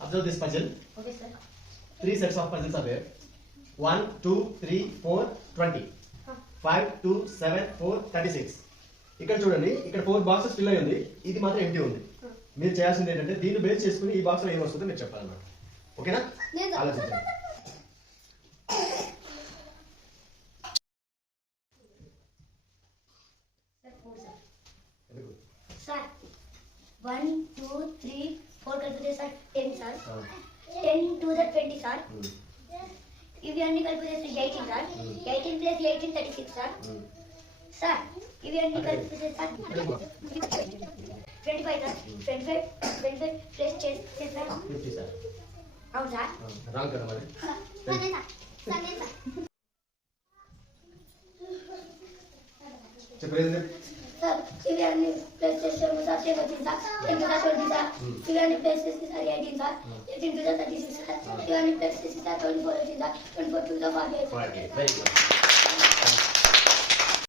Observe this puzzle. Okay, sir. 3 sets of puzzles are there. 1, 2, 3, 4, 20. 5, 2, 7, 4, 36. ఇక్కడ చూడండి, ఇక్కడ 4 boxes fill అయి ఉంది, ఇది మాత్రం ఎంటీ ఉంది. మీరు చేయాల్సింది ఏంటంటే దీన్ని బేస్ చేసుకుని ఈ బాక్స్ లో ఏం వస్తుందో మీరు చెప్పాలన్నమాట. ఓకేనా? ఆలోచించండి. Sir, 1, 2, 3, 4 కలిపితే sir 10 sir. 10 to the 20 sir. ఇవి అన్ని కలిపితే 18 సార్. 18 plus 18 36 sir. సార్ ఇవి అన్ని కలిపితే సార్ 25 సార్. 25 ప్లస్ చేస్తే సార్ 50 సార్. అవును సార్. రాంగ్ కదా మరి. సరే సార్. సరే సార్. చెప్పండి. సార్ ఇవి అన్ని ప్లస్ చేసాము సార్ 10 వచ్చింది సార్. 10 to the 20 sir. ఇవి అన్ని ప్లస్ చేస్తే sir 18 sir. 18 to the 36 sir. ఇవి అన్ని ప్లస్ చేస్తే సార్ 24 వచ్చింది sir. 24 to the 48. Very good.